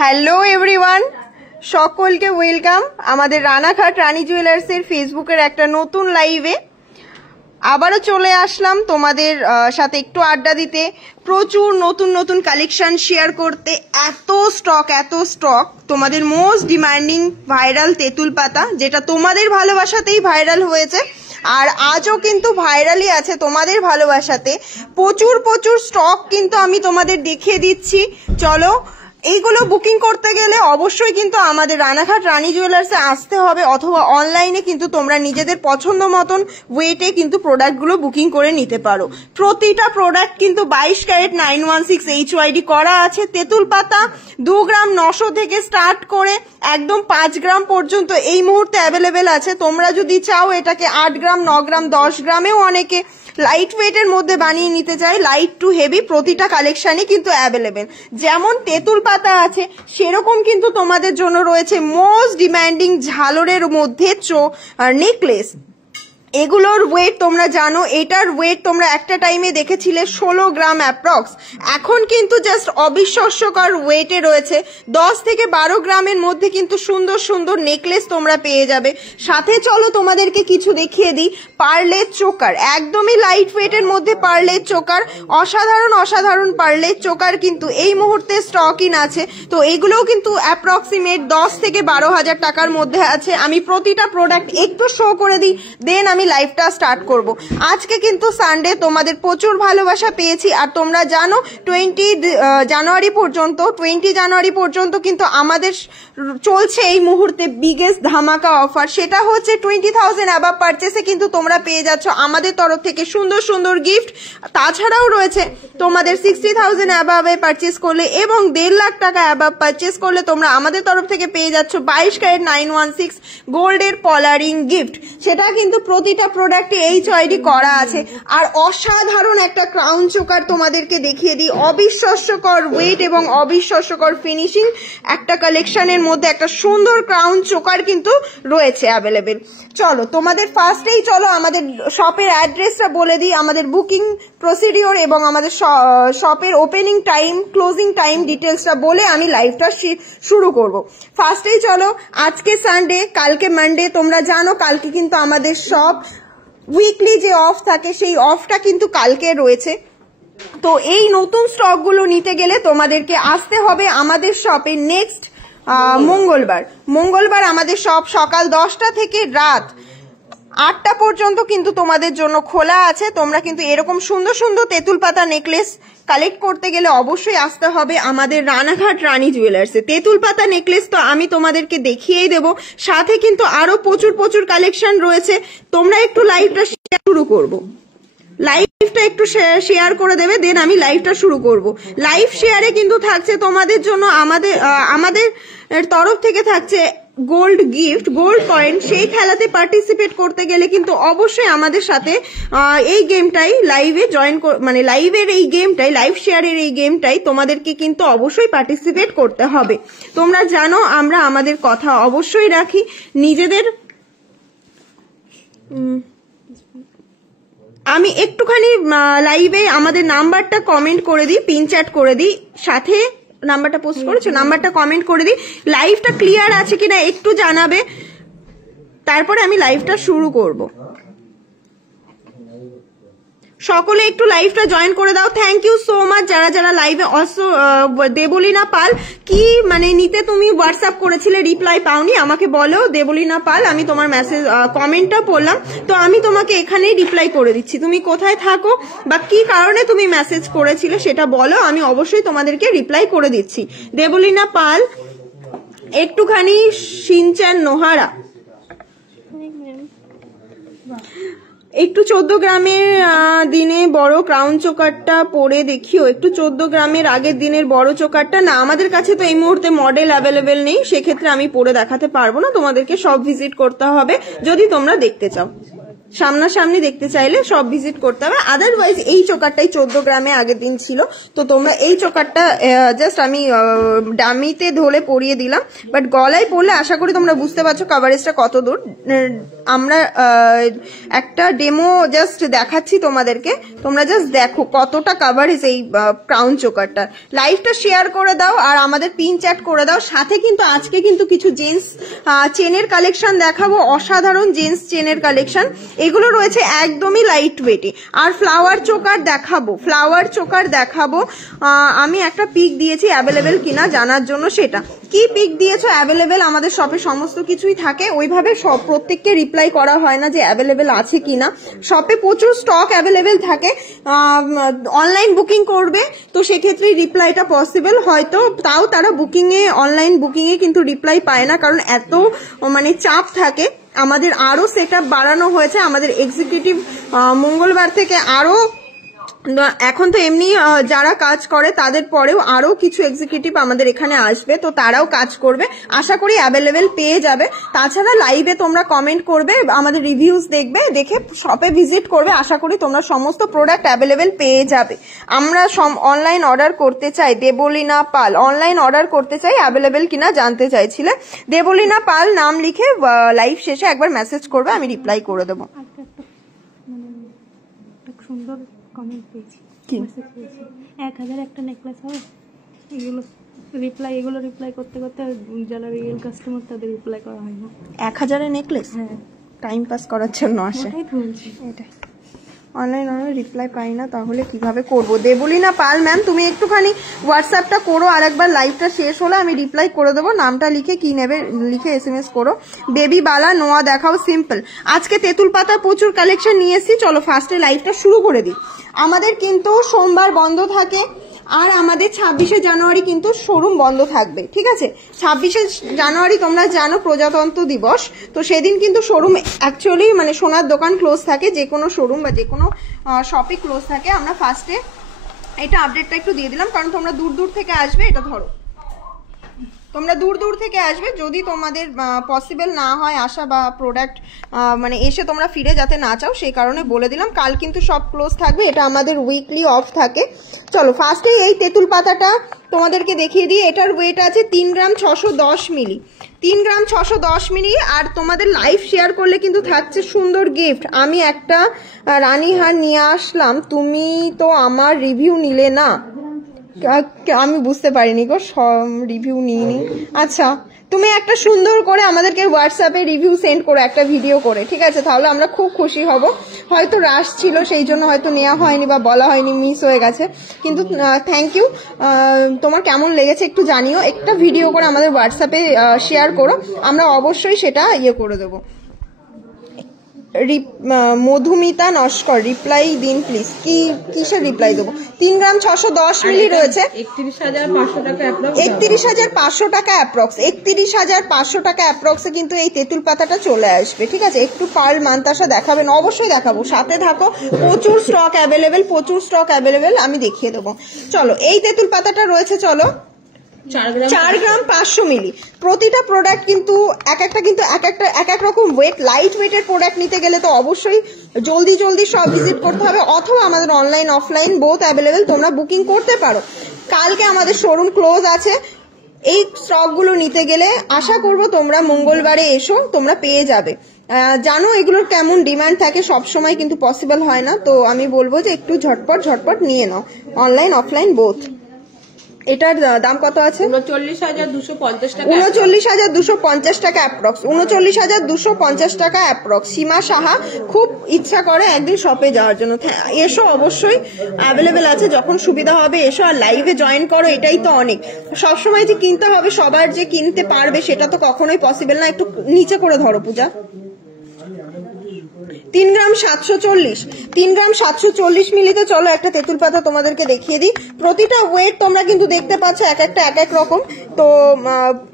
Hello everyone, সকলকে welcome আমাদের রানাঘাট রানী জুয়েলার্সের ফেসবুকের একটা নতুন লাইভে। আবারও চলে আসলাম তোমাদের সাথে একটু আড্ডা দিতে, প্রচুর নতুন নতুন কালেকশন শেয়ার করতে। এত স্টক তোমাদের মোস্ট ডিমান্ডিং ভাইরাল তেঁতুল পাতা, যেটা তোমাদের ভালোবাসাতেই ভাইরাল হয়েছে আর আজও কিন্তু ভাইরালই আছে তোমাদের ভালোবাসাতে। প্রচুর স্টক কিন্তু আমি তোমাদের দেখিয়ে দিচ্ছি। চলো, এইগুলো বুকিং করতে গেলে অবশ্যই কিন্তু আমাদের রানাঘাট রানী জুয়েলার্সে আসতে হবে, অথবা অনলাইনে কিন্তু তোমরা নিজেদের পছন্দ মতন ওয়েটে কিন্তু প্রোডাক্টগুলো বুকিং করে নিতে পারো। প্রতিটা প্রোডাক্ট কিন্তু 22 ক্যারেট 916 HYD করা আছে। তেঁতুল পাতা 2 গ্রাম 900 থেকে স্টার্ট করে একদম 5 গ্রাম পর্যন্ত এই মুহূর্তে অ্যাভেলেবেল আছে। তোমরা যদি চাও এটাকে 8 গ্রাম 9 গ্রাম 10 গ্রামেও অনেকে লাইট ওয়েটের মধ্যে বানিয়ে নিতে চাই, লাইট টু হেভি প্রতিটা কালেকশনই কিন্তু অ্যাভেলেবেল। যেমন তেঁতুল পাতা আছে সেরকম কিন্তু তোমাদের জন্য রয়েছে মোস্ট ডিমান্ডিং ঝালরের মধ্যে নেকলেস। এগুলোর ওয়েট তোমরা জানো, এটার ওয়েট তোমরা একটা টাইমে দেখেছিলে 16 গ্রাম অ্যাপ্রক্স, এখন কিন্তু জাস্ট অবিশ্বাস্যকর ওয়েটে রয়েছে 10 থেকে 12 গ্রামের মধ্যে কিন্তু সুন্দর সুন্দর নেকলেস তোমরা পেয়ে যাবে। সাথে চলো তোমাদেরকে কিছু দেখিয়ে দিই। পার্লের চোকার, একদমই লাইট ওয়েটের মধ্যে পার্লের চোকার, অসাধারণ পার্লের চোকার কিন্তু এই মুহূর্তে স্টক ইন আছে। তো এগুলোও কিন্তু অ্যাপ্রক্সিমেট 10 থেকে 12 হাজার টাকার মধ্যে আছে। আমি প্রতিটা প্রোডাক্ট একটু শো করে দিই, দেন আমি লাইভটা স্টার্ট করব। আজকে কিন্তু সানডে, তোমাদের প্রচুর ভালোবাসা পেয়েছি আর তোমরা জানো 20 জানুয়ারি পর্যন্ত কিন্তু আমাদের চলছে এই মুহূর্তে বিগেস্ট ধামাকা অফার। সেটা হচ্ছে 20,000 অ্যাবাভ পারচেসে কিন্তু তোমরা পেয়ে যাচ্ছ আমাদের তরফ থেকে সুন্দর সুন্দর গিফট। তাছাড়াও রয়েছে তোমাদের 60,000 অ্যাবাভে পারচেস করলে এবং 1.5 লাখ টাকা অ্যাবাভ পারচেস করলে তোমরা আমাদের তরফ থেকে পেয়ে যাচ্ছ 22 ক্যারেট 916 গোল্ডের পলারিং গিফট। সেটা কিন্তু প্রতিটা প্রোডাক্টে HYD করা আছে। আর অসাধারণ একটা ক্রাউন চোকার তোমাদেরকে দেখিয়ে দিই, অবিশ্বাস্যকর ওয়েট এবং অবিশ্বাস্যকর ফিনিশিং একটা কালেকশনের মধ্যে একটা সুন্দর ক্রাউন চোকার কিন্তু রয়েছে অ্যাভেলেবেল। চলো তোমাদের ফার্স্টেই চলো আমাদের শপের অ্যাড্রেসটা বলে দিই, আমাদের বুকিং প্রসিডিওর এবং আমাদের শপের ওপেনিং টাইম ক্লোজিং টাইম ডিটেলসটা বলে আমি লাইভটা শুরু করব। ফার্স্টেই চলো, আজকে সানডে, কালকে মানডে, তোমরা জানো কালকে কিন্তু আমাদের শপ উইকলি যে অফ থাকে সেই অফটা কিন্তু কালকে রয়েছে। তো এই নতুন স্টকগুলো নিতে গেলে তোমাদেরকে আসতে হবে আমাদের শপে নেক্সট মঙ্গলবার আমাদের শপ সকাল 10টা থেকে রাত 8টা পর্যন্ত কিন্তু তোমাদের জন্য খোলা আছে। তোমরা কিন্তু এরকম সুন্দর সুন্দর তেঁতুল পাতা নেকলেস কালেক্ট করতে গেলে অবশ্যই আসতে হবে আমাদের রানাঘাট রানী জুয়েলার্সে। তেঁতুল পাতা নেকলেস তো আমি তোমাদেরকে দেখিয়েই দেবো, সাথে কিন্তু আরো প্রচুর কালেকশন রয়েছে। তোমরা একটু লাইভটা শুরু করব, লাইভটা একটু শেয়ার করে দেবে, দেন আমি লাইভটা শুরু করব। লাইভ শেয়ারে কিন্তু থাকছে তোমাদের জন্য আমাদের তরফ থেকে থাকছে গোল্ড গিফট, গোল্ড কয়েন। সেই খেলাতে পার্টিসিপেট করতে গেলে কিন্তু অবশ্যই আমাদের সাথে এই গেমটাই লাইভে মানে লাইভের এই গেমটাই, লাইভ শেয়ারের এই গেমটাই তোমাদেরকে কিন্তু অবশ্যই পার্টিসিপেট করতে হবে। তোমরা জানো আমরা আমাদের কথা অবশ্যই রাখি। নিজেদের আমি একটুখানি লাইভে আমাদের নাম্বারটা কমেন্ট করে দিই, পিন চ্যাট করে দিই, সাথে নাম্বারটা পোস্ট করেছো, নাম্বারটা কমেন্ট করে দিই। লাইভটা ক্লিয়ার আছে কিনা একটু জানাবে, তারপরে আমি লাইভটা শুরু করব। সকলে একটু লাইভটা জয়েন করে দাও। থ্যাংক ইউ সো মাচ যারা লাইভে। অলসো দেবলীনা পাল, কি মানে নিতে তুমি হোয়াটসঅ্যাপ করেছিলে রিপ্লাই পাওনি, আমাকে বলো দেবলীনা পাল। আমি তোমার মেসেজ কমেন্টটা পড়লাম, তো আমি তোমাকে এখানেই রিপ্লাই করে দিচ্ছি। তুমি কোথায় থাকো বা কি কারণে তুমি মেসেজ করেছিলে সেটা বলো, আমি অবশ্যই তোমাদেরকে রিপ্লাই করে দিচ্ছি। দেবলীনা পাল, একটুখানি সিনচান নোহারা, একটু 14 গ্রামের দিনে বড় ক্রাউন চোকারটা পরে দেখিও, একটু 14 গ্রামের আগের দিনের বড় চোকারটা। না, আমাদের কাছে তো এই মুহূর্তে মডেল অ্যাভেলেবেল নেই, সেক্ষেত্রে আমি পরে দেখাতে পারবো না, তোমাদেরকে সব ভিজিট করতে হবে যদি তোমরা দেখতে চাও। সামনাসামনি দেখতে চাইলে সব ভিজিট করতে হবে। আদারওয়াইজ এই চোকারটাই 14 গ্রামে আগের দিন ছিল, তো তোমরা এই চোকারটা জাস্ট আমি ডামিতে ধরে পরিয়ে দিলাম, বাট গলায় পরলে আশা করি তোমরা বুঝতে পারছো কভারেজটা কত দূর। আমরা একটা ডেমো জাস্ট দেখাচ্ছি তোমাদেরকে, তোমরা জাস্ট দেখো কতটা কভারেজ এই ক্রাউন চোকারটা। লাইভটা শেয়ার করে দাও আর আমাদের পিন চ্যাট করে দাও। সাথে কিন্তু আজকে কিন্তু কিছু জেন্টস চেনের কালেকশন দেখাবো, অসাধারণ জেন্টস চেনের কালেকশন, এগুলো রয়েছে একদমই লাইট ওয়েটে। আর ফ্লাওয়ার চোকার দেখাবো। আমি একটা পিক দিয়েছি অ্যাভেলেবেল কিনা জানার জন্য, সেটা কি পিক দিয়েছো অ্যাভেলেবেল, আমাদের শপে সমস্ত কিছুই থাকে, ওইভাবে সব প্রত্যেককে রিপ্লাই করা হয় না যে অ্যাভেলেবেল আছে কিনা। শপে প্রচুর স্টক অ্যাভেলেবেল থাকে, অনলাইন বুকিং করবে তো সেক্ষেত্রে রিপ্লাইটা পসিবল, হয়তো তাও তারা অনলাইন বুকিংয়ে কিন্তু রিপ্লাই পায় না, কারণ এত মানে চাপ থাকে। আমাদের আরো সেটআপ বাড়ানো হয়েছে, আমাদের এক্সিকিউটিভ মঙ্গলবার থেকে আরো, এখন তো এমনি যারা কাজ করে তাদের পরেও আরো কিছু এক্সিকিউটিভ আমাদের এখানে আসবে, তো তারাও কাজ করবে, আশা করি অ্যাভেলেবেল পেয়ে যাবে। তাছাড়া লাইভে তোমরা কমেন্ট করবে, আমাদের রিভিউজ দেখবে, দেখে শপে ভিজিট করবে, আশা করি তোমরা সমস্ত প্রোডাক্ট অ্যাভেলেবেল পেয়ে যাবে। আমরা অনলাইন অর্ডার করতে চাই, দেবলীনা পাল অনলাইন অর্ডার করতে চাই, অ্যাভেলেবেল কিনা জানতে চাইছিলে। দেবলীনা পাল নাম লিখে লাইভ শেষে একবার মেসেজ করবে, আমি রিপ্লাই করে দেবো। সুন্দর কমেন্ট পেয়েছি, মেসেজ পেয়েছি, 1000 একটা নেকলেস হবে। এগুলো রিপ্লাই করতে করতে যারা রিয়েল কাস্টমার তাদের রিপ্লাই করা হয় না। 1000 নেকলেস টাইম পাস করার জন্য আসে, এটাই অনলাইন রিপ্লাই পাই না, তাহলে কিভাবে করবো? দেবলীনা পাল ম্যাম তুমি একটুখানি হোয়াটসঅ্যাপটা করো, আর একবার লাইভটা শেষ হলে আমি রিপ্লাই করে দেবো। নামটা লিখে কি নেবে লিখে SMS করো। বেবি বালা নোয়া দেখাও সিম্পল। আজকে তেঁতুল পাতা প্রচুর কালেকশন নিয়ে এসেছি, চলো ফার্স্টে লাইভটা শুরু করে দিই। আমাদের কিন্তু সোমবার বন্ধ থাকে, আর আমাদের 26শে জানুয়ারি কিন্তু শোরুম বন্ধ থাকবে, ঠিক আছে? 26শে জানুয়ারি তোমরা জানো প্রজাতন্ত্র দিবস, তো সেদিন কিন্তু শোরুম অ্যাকচুয়ালি মানে সোনার দোকান ক্লোজ থাকে, যে কোনো শোরুম বা যে কোনো শপে ক্লোজ থাকে। আমরা ফার্স্টে এটা আপডেটটা একটু দিয়ে দিলাম, কারণ তোমরা দূর দূর থেকে আসবে, এটা ধরো তোমরা দূর দূর থেকে আসবে, যদি তোমাদের পসিবল না হয় আসা বা প্রোডাক্ট মানে এসে তোমরা ফিরে যাতে না চাও, সেই কারণে বলে দিলাম। কাল কিন্তু সব ক্লোজ থাকবে, এটা আমাদের উইকলি অফ থাকে। চলো ফার্স্টে এই তেঁতুল পাতাটা তোমাদেরকে দেখিয়ে দিই। এটার ওয়েট আছে 3 গ্রাম 610 মিলি, 3 গ্রাম 610 মিলি। আর তোমাদের লাইভ শেয়ার করলে কিন্তু থাকছে সুন্দর গিফট। আমি একটা রানীহার নিয়ে আসলাম, তুমি তো আমার রিভিউ নিলে না, আমি বুঝতে পারিনি গো, রিভিউ নিইনি। আচ্ছা তুমি একটা সুন্দর করে আমাদেরকে হোয়াটসঅ্যাপে রিভিউ সেন্ড করো একটা ভিডিও করে, ঠিক আছে? তাহলে আমরা খুব খুশি হব। হয়তো রাশ ছিল সেই জন্য হয়তো নেওয়া হয়নি বা বলা হয়নি, মিস হয়ে গেছে, কিন্তু থ্যাংক ইউ। তোমার কেমন লেগেছে একটু জানিও, একটা ভিডিও করে আমাদের হোয়াটসঅ্যাপে শেয়ার করো, আমরা অবশ্যই সেটা করে দেবো। মধুমিতা নস্কর রিপ্লাই দিন প্লিজ। কিসের রিপ্লাই দেবো? 3 গ্রাম 610 মিলি রয়েছে, 31,500 টাকা অ্যাপ্রক্স, 31,500 টাকা অ্যাপ্রক্স, 31,500 টাকা অ্যাপ্রক্সে কিন্তু এই তেঁতুল পাতাটা চলে আসবে, ঠিক আছে? একটু পার্ল মান্তাসা দেখাবেন, অবশ্যই দেখাবো, সাথে থাকো, প্রচুর স্টক অ্যাভেলেবেল, আমি দেখিয়ে দেবো। চলো এই তেঁতুল পাতাটা রয়েছে, চলো 4 গ্রাম 500 মিলি। প্রতিটা প্রোডাক্ট কিন্তু এক এক রকম ওয়েট। লাইট ওয়েটের প্রোডাক্ট নিতে গেলে তো অবশ্যই জলদি সব ভিজিট করতে হবে, অথবা আমাদের অনলাইন অফলাইন বোথ অ্যাভেলেবেল, তোমরা বুকিং করতে পারো। কালকে আমাদের শোরুম ক্লোজ আছে, এই স্টকগুলো নিতে গেলে আশা করব তোমরা মঙ্গলবারে এসো, তোমরা পেয়ে যাবে। জানো এগুলোর কেমন ডিমান্ড থাকে, সব সময় কিন্তু পসিবল হয় না, তো আমি বলবো যে একটু ঝটপট নিয়ে নাও, অনলাইন অফলাইন বোথ। এটার দাম কত আছে? 39,250 টাকা, 39,250 টাকা অ্যাপ্রক্স, 39,250 টাকা অ্যাপ্রক্স। সীমা সাহা খুব ইচ্ছা করে একদিন শপে যাওয়ার জন্য, এসো, অবশ্যই অ্যাভেলেবেল আছে, যখন সুবিধা হবে এসো, আর লাইভে জয়েন করো, এটাই তো অনেক। সবসময় যে কিনতে হবে, সবার যে কিনতে পারবে সেটা তো কখনোই পসিবল না। একটু নিচে করে ধরো পূজা। 3 গ্রাম 740 মিলিতে চলো একটা তেঁতুল পাতা তোমাদেরকে দেখিয়ে দিই। প্রতিটা ওয়েট তোমরা কিন্তু দেখতে পাচ্ছ এক এক রকম, তো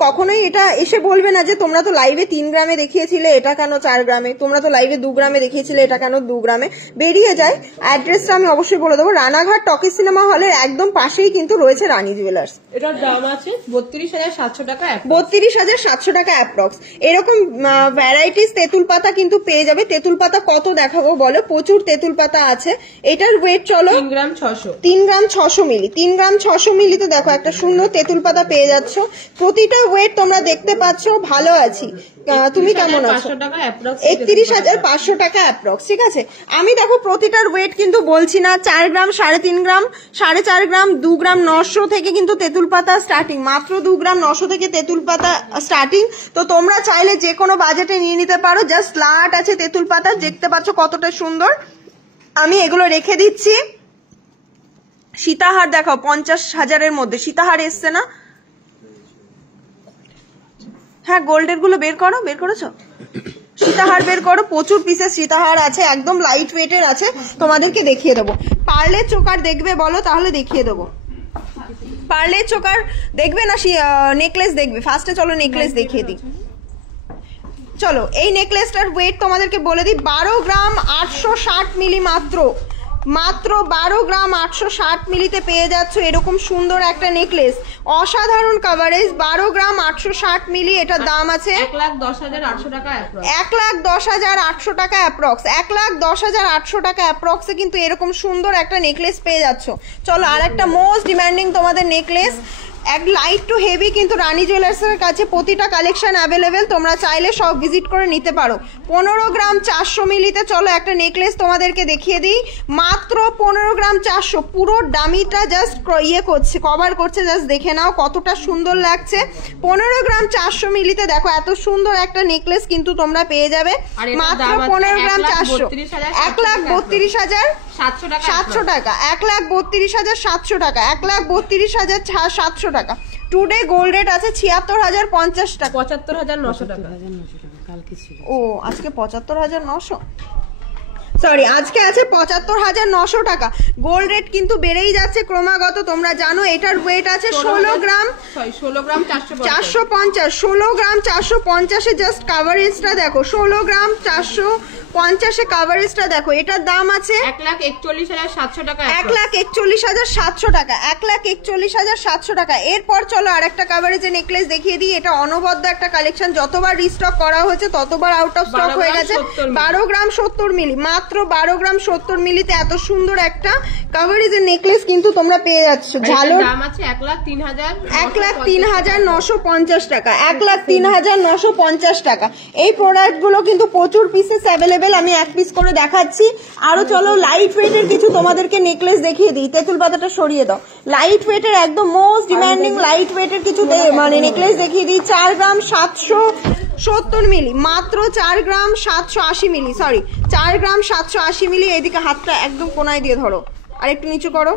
কখনোই এটা এসে বলবে না যে তোমরা তো লাইভে 3 গ্রামে দেখিয়েছিলে, এটা কেন 4 গ্রামে, তোমরা তো লাইভে 2 গ্রামে দেখিয়েছিলে, এটা কেন 2 গ্রামে, বেরিয়ে যায়। অ্যাড্রেসটা আমি অবশ্যই বলে দেবো, রানাঘাট টকি সিনেমা হলের একদম পাশেই কিন্তু রয়েছে রানী জুয়েলার্স। এটার দাম আছে 32,700 টাকা, 32,700 টাকা অ্যাপ্রক্স। এরকম ভ্যারাইটিস তেঁতুল পাতা কিন্তু পেয়ে যাবে। তেঁতুল পাতা কত দেখাবো বলো, প্রচুর তেঁতুল পাতা আছে। এটার ওয়েট চলো 3 গ্রাম 600, 3 গ্রাম 600 মিলি। 3 গ্রাম 600 মিলিতে দেখো একটা সুন্দর তেঁতুল পাতা পেয়ে যাচ্ছ। প্রতিটা ওয়েট তোমরা দেখতে পাচ্ছ। ভালো আছি, তুমি কেমন আছো? 500 টাকা অ্যাপ্রক্স, 31,500 টাকা অ্যাপ্রক্স, ঠিক আছে। আমি দেখো প্রতিটার ওয়েট কিন্তু বলছি না, 4 গ্রাম, 3.5 গ্রাম, 4.5 গ্রাম, 2 গ্রাম 900 থেকে কিন্তু তেঁতুল পাতা স্টার্টিং, মাত্র 2 গ্রাম 900 থেকে তেঁতুল পাতা স্টার্টিং। তো তোমরা চাইলে যে কোনো বাজেটে নিয়ে নিতে পারো। জাস্ট লাট আছে তেঁতুল পাতা, দেখতে পাচ্ছ কতটা সুন্দর। আমি এগুলো রেখে দিচ্ছি। সীতাহার দেখাও 50,000-এর মধ্যে সীতাহার এসছে না? হ্যাঁ, গোল্ডের গুলো বের করো, বের করেছো? সীতাহার বের করো, প্রচুর পিসের সীতাহার আছে, একদম লাইট ওয়েটের আছে, তোমাদেরকে দেখিয়ে দেবো। পার্লের চোকার দেখবে বলো, তাহলে দেখিয়ে দেবো। পার্লের চোকার দেখবে না নেকলেস দেখবে? ফার্স্টে চলো নেকলেস দেখিয়ে দিই। চলো এই নেকলেসটার ওয়েট তোমাদেরকে বলে দিই, 12 গ্রাম 860 মিলি, মাত্র 12 গ্রাম 860 মিলিতে পেয়ে যাচ্ছ এরকম সুন্দর একটা নেকলেস। অসাধারণ কাভারেজ, 12 গ্রাম 860 মিলি। এটার দাম আছে 1,10,800 টাকা অ্যাপ্রক্স, 1,10,800 টাকা অ্যাপ্রক্স, 1,10,800 টাকা অ্যাপ্রক্সে কিন্তু এরকম সুন্দর একটা নেকলেস পেয়ে যাচ্ছ। চলো আর একটা মোস্ট ডিমান্ডিং তোমাদের নেকলেস, এক লাইট টু হেভি, কিন্তু রানী জুয়েলার্সের কাছে প্রতিটা কালেকশন অ্যাভেলেবেল, তোমরা চাইলে সব ভিজিট করে নিতে পারো। 15 গ্রাম 400 মিলিতে চলো একটা নেকলেস তোমাদেরকে দেখিয়ে দিই, মাত্র 15 গ্রাম 400। পুরো ডামিটা জাস্ট করছে, কভার করছে, জাস্ট দেখে নাও কতটা সুন্দর লাগছে। 15 গ্রাম 400 মিলিতে দেখো এত সুন্দর একটা নেকলেস কিন্তু তোমরা পেয়ে যাবে মাত্র 15 গ্রাম 400, 1,32,700 টাকা, 1,32,700 টাকা, 1,32,700 টাকা। টুডে গোল্ড রেট আছে 76,050 টাকা, 75,900 টাকা। ও আজকে 75,900, সরি আজকে আছে 75,900 টাকা। গোল্ড রেট কিন্তু বেড়েই যাচ্ছে ক্রমাগত, তোমরা জানো। এটার ওয়েট আছে 16 গ্রাম 450, 16 গ্রাম 450 এ জাস্ট কাভারেজটা দেখো, 16 গ্রাম 450 এ কাভারেজটা দেখো। এটার দাম আছে 1,41,700 টাকা, 1,41,700 টাকা, 1,41,700 টাকা। এরপর চলো আর একটা কাভারেজের নেকলেস দেখিয়ে দিই। এটা অনবদ্য একটা কালেকশন, যতবার রিস্টক করা হয়েছে ততবার আউট অফ স্টক হয়ে গেছে। 12 গ্রাম 70 মিলি, মাত্র 12 গ্রাম 70 মিলিতে এত সুন্দর একটা কাভারেজের নেকলেস কিন্তু তোমরা পেয়ে যাচ্ছ। ঝালর দাম আছে 1,03,950 টাকা, 1,03,950 টাকা। এই প্রোডাক্ট গুলো কিন্তু প্রচুর পিসেস অ্যাভেলেবেল, আমি এক পিস করে দেখাচ্ছি। আরো চলো লাইট ওয়েটের কিছু তোমাদেরকে নেকলেস দেখিয়ে দিই। তেঁতুল পাতাটা সরিয়ে দাও। লাইট ওয়েটের একদম মোস্ট ডিমান্ডিং লাইট ওয়েটের কিছু মানে নেকলেস দেখিয়ে দিই। 4 গ্রাম 770 মিলি, মাত্র 4 গ্রাম 780 মিলি, সরি 4 গ্রাম 780 মিলি। এদিকে হাতটা একদম কোনায় দিয়ে ধরো, আর একটু নিচু করো।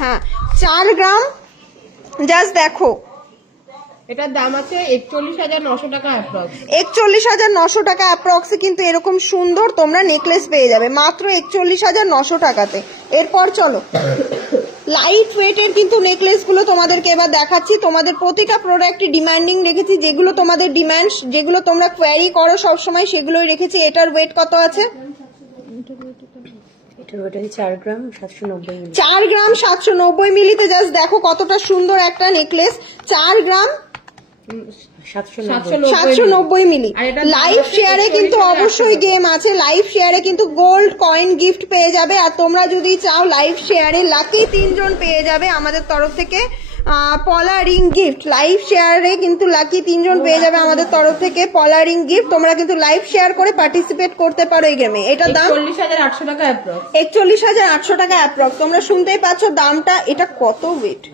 হ্যাঁ 4 গ্রাম, জাস্ট দেখো এটার দাম আছে 41,900 টাকা অ্যাপ্রক্স, 41,900 টাকা অ্যাপ্রক্সে কিন্তু এরকম সুন্দর তোমরা নেকলেস পেয়ে যাবে মাত্র 41,900 টাকাতে। এরপর চলো লাইট ওয়েটের কিন্তু নেকলেস গুলো তোমাদেরকে এবার দেখাচ্ছি। তোমাদের প্রতিটা প্রোডাক্টই ডিমান্ডিং রেখেছি, যেগুলো তোমাদের ডিমান্ড, যেগুলো তোমরা কোয়ারি করো সবসময় সেগুলোই রেখেছি। এটার ওয়েট কত আছে? 4 গ্রাম 790 মিলি, 4 গ্রাম 790 মিলিতে জাস্ট দেখো কতটা সুন্দর একটা নেকলেস। 4 গ্রাম 790 মিলি। লাইভ শেয়ারে কিন্তু অবশ্যই গেম আছে, লাইভ শেয়ারে কিন্তু গোল্ড কয়েন গিফট পেয়ে যাবে। আর তোমরা যদি চাও লাইভ শেয়ারে লাকি 3 জন পেয়ে যাবে আমাদের তরফ থেকে পলা রিং গিফট। লাইভ শেয়ারে কিন্তু লাকি 3 জন পেয়ে যাবে আমাদের তরফ থেকে পলা রিং গিফট। তোমরা কিন্তু লাইভ শেয়ার করে পার্টিসিপেট করতে পারো এই গেমে। এটার দাম 41,800 টাকা অ্যাপ্রক্স, 41,800 টাকা অ্যাপ্রক্স। তোমরা শুনতেই পাচ্ছ দামটা। এটা কত ওয়েট?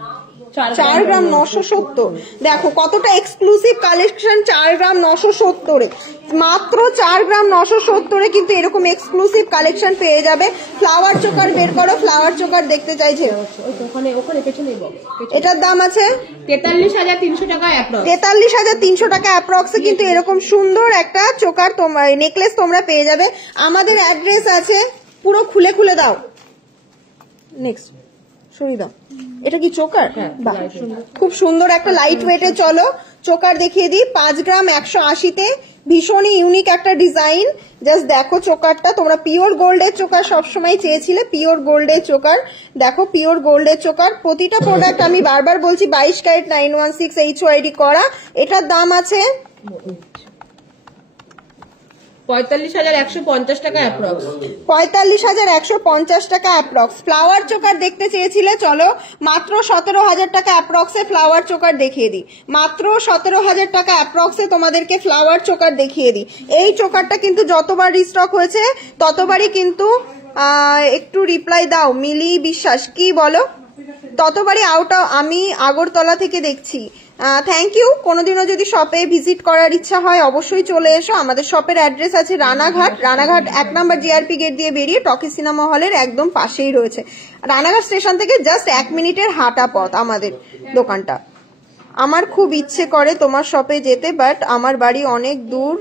4 গ্রাম 970। দেখো কতটা এক্সক্লুসিভ কালেকশন 4 গ্রাম 970 এ, মাত্র 4 গ্রাম 970 এ কিন্তু এরকম এক্সক্লুসিভ কালেকশন পেয়ে যাবে। ফ্লাওয়ার চোকার বের করো, ফ্লাওয়ার চোকার দেখতে চাইছে। ওখানে পেছনে এটার দাম আছে 43,300 টাকা অ্যাপ্রক্স, 43,300 টাকা অ্যাপ্রক্সে কিন্তু এরকম সুন্দর একটা চোকার তোমার নেকলেস তোমরা পেয়ে যাবে। আমাদের অ্যাড্রেস আছে, পুরো খুলে খুলে দাও। নেক্সট সরিয়ে দাও। এটা কি চোকার? বাহ, খুব সুন্দর একটা লাইট ওয়েটে চলো চোকার দেখিয়ে দিই। 5 গ্রাম 180তে ভীষণই ইউনিক একটা ডিজাইন। জাস্ট দেখো চোকারটা, তোমরা পিওর গোল্ডের চোকার সবসময় চেয়েছিলে, পিওর গোল্ডের চোকার। দেখো পিওর গোল্ডের চোকার। প্রতিটা প্রোডাক্ট আমি বারবার বলছি 22 ক্যারেট 916 HYD করা। এটার দাম আছে 45,150 টাকা অ্যাপ্রক্স। 45,150 টাকা অ্যাপ্রক্স। ফ্লাওয়ার চোকার দেখতে চেয়েছিলে, চলো মাত্র 17,000 টাকা অ্যাপ্রক্সে ফ্লাওয়ার চোকার দেখিয়ে দিই। মাত্র 17,000 টাকা অ্যাপ্রক্সে তোমাদেরকে ফ্লাওয়ার চোকার দেখিয়ে দিই। এই চোকারটা কিন্তু যতবার রিস্টক হয়েছে ততবারই কিন্তু একটু রিপ্লাই দাও মিলি বিশ্বাস, কি বলো, ততবারই আউট। আমি আগরতলা থেকে দেখছি। Thank you. কোনোদিনও যদি শপে ভিজিট করার ইচ্ছা হয় অবশ্যই চলে এসো। আমাদের শপের অ্যাড্রেস আছে রানাঘাট। রানাঘাট 1 নম্বর জিআরপি গেট দিয়ে বেরিয়ে টকি সিনেমা হলের একদম পাশেই রয়েছে। রানাঘাট স্টেশন থেকে জাস্ট 1 মিনিটের হাঁটা পথ আমাদের দোকানটা। আমার খুব ইচ্ছে করে তোমার শপে যেতে, বাট আমার বাড়ি অনেক দূর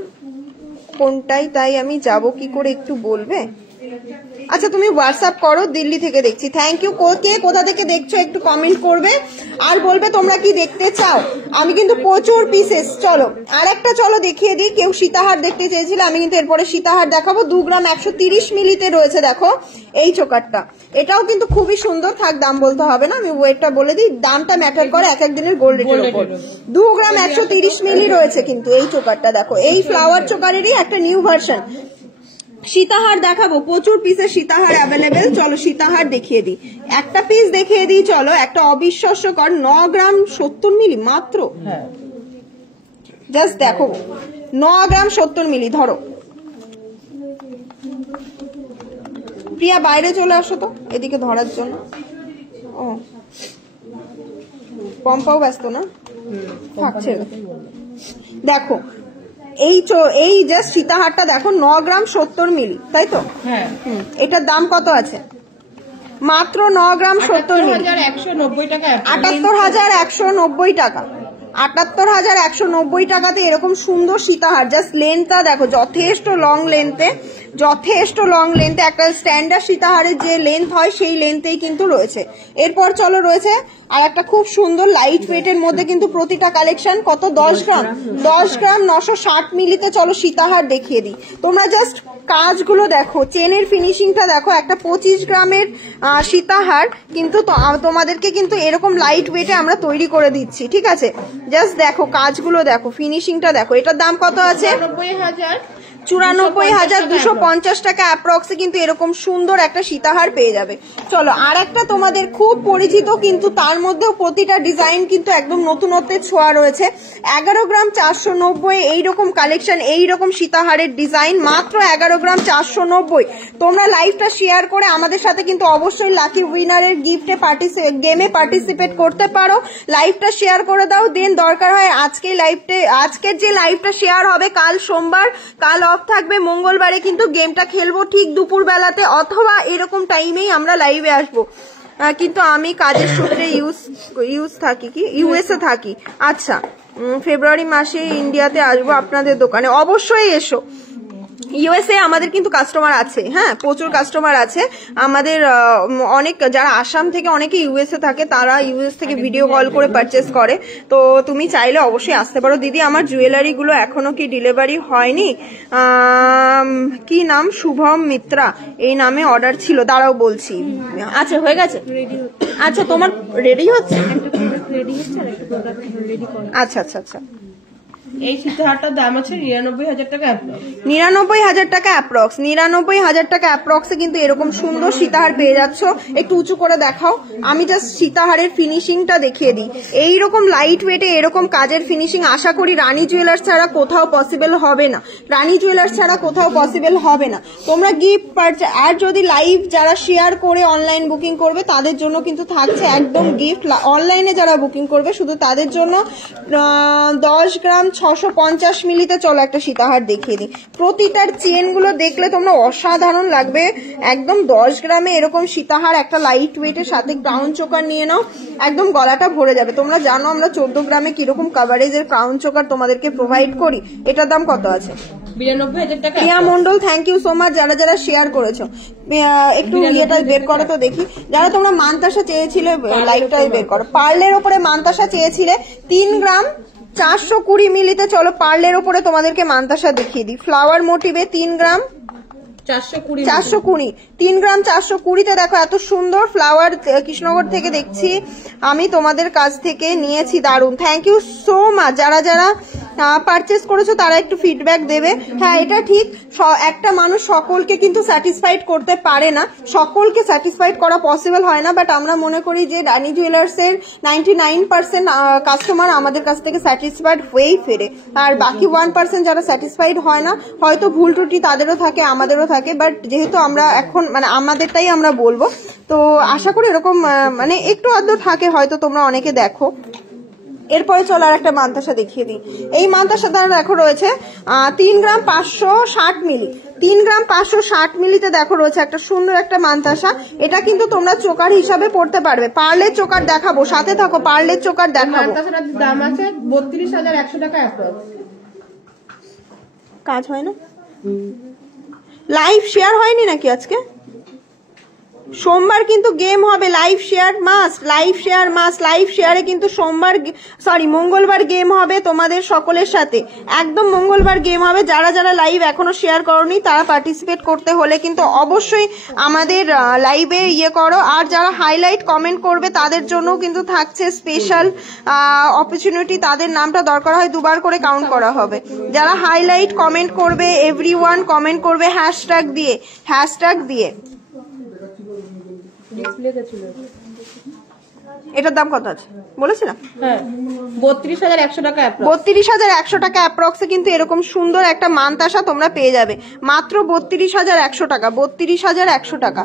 কোনটাই, তাই আমি যাব কি করে একটু বলবে? আচ্ছা তুমি হোয়াটসঅ্যাপ করো, দিল্লি থেকে দেখছি। Thank you. কে কোথা থেকে দেখছো একটু কমেন্ট করবে আর বলবে তোমরা কি দেখতে চাও। আমি কিন্তু প্রচুর পিসেস, চলো আর একটা চলো দেখিয়ে দিই। কেউ সীতাহার দেখতে চেয়েছিল, আমি কিন্তু এরপরে সীতাহার দেখাবো। 2 গ্রাম 130 মিলিতে রয়েছে, দেখো এই চোকারটা। এটাও কিন্তু খুবই সুন্দর। থাক, দাম বলতে হবে না, আমি ওয়েটটা বলে দিই। দামটা ম্যাটার করে এক এক দিনের গোল্ড রেটের উপর। 2 গ্রাম 130 মিলি রয়েছে কিন্তু এই চোকারটা। দেখো এই ফ্লাওয়ার চোকারেরই একটা নিউ ভার্সন। সীতাহার দেখাবো, প্রচুর পিসের সীতাহার অ্যাভেলেবেল। চলো সীতাহার দেখিয়ে দিই, একটা পিস দেখিয়ে দিই। চলো একটা অবিশ্বাস্যকর 9 গ্রাম 70 মিলি মাত্র। জাস্ট দেখো 9 গ্রাম 70 মিলি। ধরো প্রিয়া বাইরে চলে আসো তো এদিকে ধরার জন্য। ও পম্পাও ব্যস্ত না, থাকছে। দেখো এই জাস্ট সীতাহারটা দেখো 9 গ্রাম 70 মিলি, তাই তো? হ্যাঁ। এটার দাম কত আছে? মাত্র 9 গ্রাম 70 মিলি 78,190 টাকা। 78,190 টাকা। 78,190 টাকাতে এরকম সুন্দর সীতাহার। জাস্ট লেন্থটা দেখো, যথেষ্ট লং লেন্থে, যথেষ্ট লং লেন্থে। একটা স্ট্যান্ডার্ড সীতাহারের যে লেন্থ হয় সেই লেন্থেই কিন্তু রয়েছে। এরপর চলো রয়েছে আর একটা খুব সুন্দর লাইট ওয়েটের মধ্যে কিন্তু প্রতিটা কালেকশন কত 10 গ্রাম 960 মিলিতে। চলো সীতাহার দেখিয়ে দিই। তোমরা জাস্ট কাজগুলো দেখো, চেনের ফিনিশিংটা দেখো। একটা 25 গ্রামের সীতাহার কিন্তু তোমাদেরকে কিন্তু এরকম লাইট ওয়েটে আমরা তৈরি করে দিচ্ছি, ঠিক আছে? জাস্ট দেখো কাজগুলো দেখো, ফিনিশিংটা দেখো। এটার দাম কত আছে? 94,250 টাকা অ্যাপ্রক্সে কিন্তু এরকম সুন্দর একটা সীতাহার পেয়ে যাবে। চলো আর একটা তোমাদের খুব পরিচিত, কিন্তু তার মধ্যেও প্রতিটা ডিজাইন কিন্তু একদম নতুনত্বের ছোঁয়া রয়েছে। 11 গ্রাম 490 এইরকম কালেকশন, এইরকম সীতাহারের ডিজাইন মাত্র 11 গ্রাম 490। তোমরা লাইভটা শেয়ার করে আমাদের সাথে কিন্তু অবশ্যই লাকি উইনারের গিফটে গেমে পার্টিসিপেট করতে পারো। লাইভটা শেয়ার করে দাও। দেন দরকার হয় আজকের যে লাইভটা শেয়ার হবে কাল সোমবার, কাল অফ থাকবে, মঙ্গলবারে কিন্তু গেমটা খেলবো ঠিক দুপুর বেলাতে, অথবা এরকম টাইমেই আমরা লাইভে আসবো। কিন্তু আমি কাজের সূত্রে ইউএসএ থাকি। আচ্ছা, ফেব্রুয়ারি মাসে ইন্ডিয়াতে আসবো আপনাদের দোকানে, অবশ্যই এসো। ইউএসএ আমাদের কিন্তু কাস্টমার আছে, হ্যাঁ প্রচুর কাস্টমার আছে আমাদের। অনেক যারা আসাম থেকে অনেকে ইউএসএ থাকে, তারা ইউএস থেকে ভিডিও কল করে পারচেস করে। তো তুমি চাইলে অবশ্যই আসতে পারো। দিদি আমার জুয়েলারি গুলো এখনো কি ডেলিভারি হয়নি? কি নাম? শুভম মিত্রা এই নামে অর্ডার ছিল, দাঁড়াও বলছি। আচ্ছা হয়ে গেছে। আচ্ছা তোমার রেডি হচ্ছে? আচ্ছা আচ্ছা আচ্ছা। এই সীতাহারটার দাম আছে 99,000 টাকা। 99,000 টাকা অ্যাপ্রক্স। 99,000 টাকা অ্যাপ্রক্সে কিন্তু এরকম সুন্দর সীতাহার পেয়ে যাচ্ছ। একটু উঁচু করে দেখাও, আমি জাস্ট সীতাহারের ফিনিশিংটা দেখিয়ে দিই। এইরকম লাইট ওয়েটে এরকম কাজের ফিনিশিং আশা করি রানী জুয়েলার্স ছাড়া কোথাও পসিবল হবে না। রানী জুয়েলার্স ছাড়া কোথাও পসিবল হবে না। তোমরা গিফট আর যদি লাইভ যারা শেয়ার করে অনলাইন বুকিং করবে তাদের জন্য কিন্তু থাকছে একদম গিফট। অনলাইনে যারা বুকিং করবে শুধু তাদের জন্য 10 গ্রাম 650 মিলিতে চলো একটা সীতাহার দেখিয়ে দিই। প্রতিটার চেন গুলো দেখলে তোমরা অসাধারণ লাগবে। একদম 10 গ্রামে এরকম সীতাহার একটা লাইট ওয়েটের সাথে ক্রাউন চোকার নিয়ে নাও, একদম গলাটা ভরে যাবে। তোমরা জানো আমরা 14 গ্রামে কিরকম কাভারেজের ক্রাউন চোকার তোমাদেরকে প্রোভাইড করি। এটার দাম কত আছে? 92,000 টাকা। Priya Mondal thank you so much যারা যারা শেয়ার করেছো। একটু ইয়েটা বের করো তো দেখি। যারা তোমরা মানতাসা চেয়েছিলে লাইভটাই বের করো। পার্লের ওপরে মানতাসা চেয়েছিলে 3 গ্রাম 420 মিলিতে। চলো পার্লের ওপরে তোমাদেরকে মানতাসা দেখিয়ে দিই। ফ্লাওয়ার মোটিভে 3 গ্রাম 420 3 গ্রাম 420তে দেখো এত সুন্দর ফ্লাওয়ার। কৃষ্ণনগর থেকে দেখছি আমি, তোমাদের কাছ থেকে নিয়েছি, দারুন। থ্যাংক ইউ সো মাচ যারা যারা পারচেস করেছো তারা একটু ফিডব্যাক দেবে। হ্যাঁ এটা ঠিক, একটা মানুষ সকলকে কিন্তু স্যাটিসফাইড করতে পারে না, সকলকে স্যাটিসফাইড করা পসিবল হয় না, বাট আমরা মনে করি যে রানী জুয়েলার্স এর 99% কাস্টমার আমাদের কাছ থেকে স্যাটিসফাইড হয়েই ফেরে, আর বাকি 1% যারা স্যাটিসফাইড হয় না, হয়তো ভুল ত্রুটি তাদেরও থাকে আমাদেরও থাকে, বাট যেহেতু আমরা এখন মানে আমাদেরটাই আমরা বলবো, তো আশা করি এরকম মানে একটু আধটু থাকে, হয়তো তোমরা অনেকে দেখো। এরপরে চলো আর একটা মান্তাসা দেখিয়ে দিই। এই মান্তাসাটা দেখো রয়েছে 3 গ্রাম 560 মিলি, 3 গ্রাম 560 মিলিতে দেখো রয়েছে একটা সুন্দর একটা মান্তাসা। এটা কিন্তু তোমরা চোকার হিসাবে পড়তে পারবে। পার্লের চোকার দেখাবো, সাথে থাকো, পার্লের চোকার দেখাবো। মান্তাসাটার দাম আছে 32,100 টাকা অ্যাপ্রক্স। কাজ হয় না, লাইভ শেয়ার হয়নি নাকি আজকে? সোমবার কিন্তু গেম হবে, live share must, live share must. Live শেয়ারে কিন্তু মঙ্গলবার গেম হবে তোমাদের সকলের সাথে, একদম মঙ্গলবার গেম হবে। যারা যারা লাইভ এখনো শেয়ার করোনি তারা পার্টিসিপেট করতে হলে কিন্তু অবশ্যই আমাদের লাইভে ইয়ে করো। আর যারা হাইলাইট কমেন্ট করবে তাদের জন্য কিন্তু থাকছে স্পেশাল অপরচুনিটি, তাদের নামটা দরকার হয় দুবার করে কাউন্ট করা হবে। যারা হাইলাইট কমেন্ট করবে, এভরিওয়ান কমেন্ট করবে হ্যাশট্যাগ দিয়ে। এটার দাম কত আছে বলেছিলাম? হ্যাঁ 32,100 টাকা অ্যাপ্রক্স। 32,100 টাকা অ্যাপ্রক্সে কিন্তু এরকম সুন্দর একটা মান্তাসা তোমরা পেয়ে যাবে মাত্র 32,100 টাকা, 32,100 টাকা।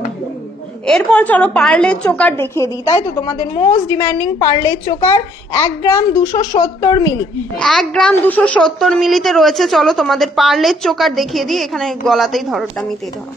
এরপর চলো পার্লের চোকার দেখিয়ে দিই, তাই তো তোমাদের মোস্ট ডিমান্ডিং পার্লের চোকার 1 গ্রাম 270 মিলি, 1 গ্রাম 270 মিলিতে রয়েছে। চলো তোমাদের পার্লের চোকার দেখিয়ে দিই, এখানে গলাতেই ধরো, ডামিতেই ধরো।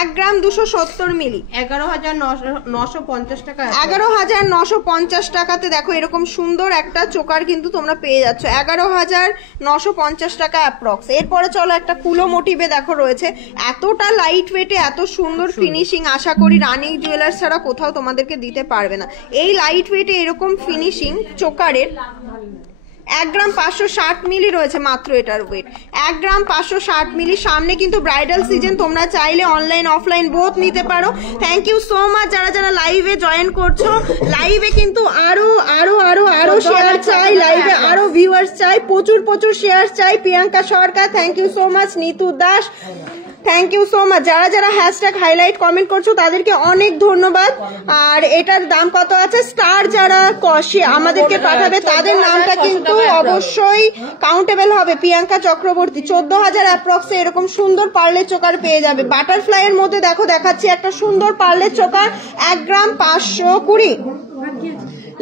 1 গ্রাম 270 মিলি 11,950 টাকা। 11,950 টাকাতে দেখো এরকম সুন্দর একটা চোকার কিন্তু তোমরা পেয়ে যাচ্ছ 11,950 টাকা অ্যাপ্রক্স। এরপরে চলো একটা কুলো মোটিভে দেখো রয়েছে, এতটা লাইট ওয়েটে এত সুন্দর ফিনিশিং আশা করি রানী জুয়েলার্স ছাড়া কোথাও তোমাদেরকে দিতে পারবে না। এই লাইট ওয়েটে এরকম ফিনিশিং চোকারের 1 গ্রাম 560 মিলি রয়েছে মাত্র এটার ওয়েট, 1 গ্রাম 560 মিলি। সামনে কিন্তু ব্রাইডাল সিজন, তোমরা চাইলে অনলাইন অফলাইন বোথ নিতে পারো। থ্যাংক ইউ সো মাচ যারা যারা লাইভে জয়েন করছো। লাইভে কিন্তু আরো আরো আরো আরো শেয়ার চাই, লাইভে আরো ভিউয়ার্স চাই, প্রচুর শেয়ার চাই। Priyanka Sarkar thank you so much, Nitu Das thank you so much. যারা যারা হ্যাশট্যাগ হাইলাইট কমেন্ট করছো তাদেরকে অনেক ধন্যবাদ। আর এটার দাম কত আছে, স্টার যারা আমাদেরকে পাঠাবে তাদের নামটা কিন্তু অবশ্যই কাউন্টেবল হবে। প্রিয়াঙ্কা চক্রবর্তী 14,000 অ্যাপ্রক্সে এরকম সুন্দর পার্লের চোকার পেয়ে যাবে। বাটারফ্লাই এর মধ্যে দেখো দেখাচ্ছি একটা সুন্দর পার্লের চোকার 1 গ্রাম 520।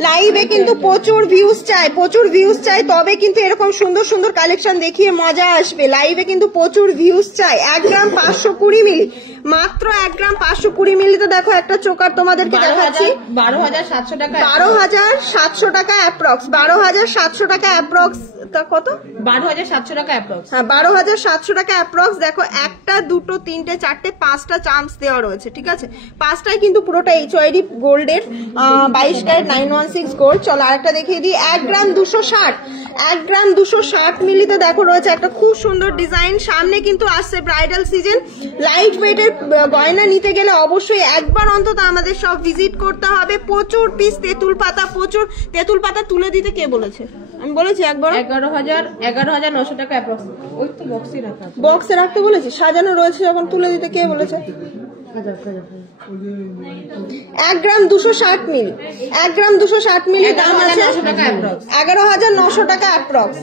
লাইভে কিন্তু প্রচুর ভিউজ চাই, তবে কিন্তু এরকম সুন্দর সুন্দর কালেকশন দেখিয়ে মজা আসবে। লাইভে কিন্তু প্রচুর ভিউজ চাই। 1 গ্রাম 520 মিলি, মাত্র 1 গ্রাম 520 মিলিতে দেখো একটা চোকার তোমাদেরকে দেখাচ্ছি 12,700 টাকা, 12,700 টাকা অ্যাপ্রক্স, 12,700 টাকা অ্যাপ্রক্স। কত? 12,700 টাকা অ্যাপ্রক্স। হ্যাঁ 12,700 টাকা অ্যাপ্রক্স। দেখো 1টা 2টো 3টে 4টে 5টা চান্স দেওয়া রয়েছে, ঠিক আছে? 5টাই কিন্তু পুরোটা HYD গোল্ডের 22 ক্যারেট 916 গোল্ড। চলো আরেকটা দেখিয়ে দিই, 1 গ্রাম 260, 1 গ্রাম 260 মিলিতে দেখো রয়েছে একটা খুব সুন্দর ডিজাইন। সামনে কিন্তু আসছে ব্রাইডাল সিজন, লাইট ওয়েটের গয়না নিতে গেলে অবশ্যই একবার অন্তত আমাদের সব ভিজিট করতে হবে। প্রচুর পিস তেঁতুল পাতা তুলে দিতে কে বলেছে? আমি বলেছি একবার 11,900 টাকা অ্যাপ্রক্স। ওই তো বক্সে রাখতে বলেছি, সাজানো রয়েছে যখন তুলে দিতে কে বলেছে? 1 গ্রাম 260 মিলি, 1 গ্রাম 260 মিলি দাম আছে 11,900 টাকা অ্যাপ্রক্স।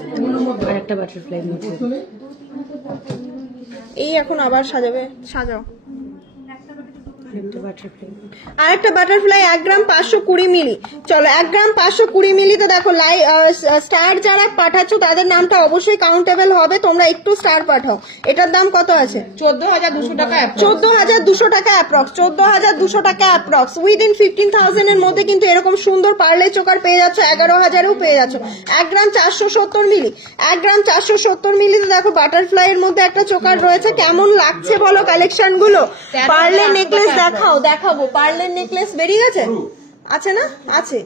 আরেকটা বাটারফ্লাই এই এখন আবার সাজাও আরেকটা বাটারফ্লাই 1 গ্রাম 520 মিলি। চলো 1 গ্রাম 520 মিলিতে দেখো স্টার যারা পাঠাচ্ছ তাদের নামটা অবশ্যই কাউন্টেবল হবে। তোমরা একটু স্টার পাঠাও। এটার দাম কত আছে? 14,200 টাকা, 14,200 টাকা অ্যাপ্রক্স, 14,200 টাকা অ্যাপ্রক্স। উইদিন 15,000 এর মধ্যে কিন্তু এরকম সুন্দর পার্লের চোকার পেয়ে যাচ্ছ, 11,000এও পেয়ে যাচ্ছ। 1 গ্রাম 470 মিলি, 1 গ্রাম 470 মিলিতে দেখো বাটারফ্লাই এর মধ্যে একটা চোকার রয়েছে। কেমন লাগছে বলো কালেকশন গুলো? পার্লের নেকলেস দেখাবো। পার্লের নেকলেস বেরিয়ে গেছে, আছে না? আছে।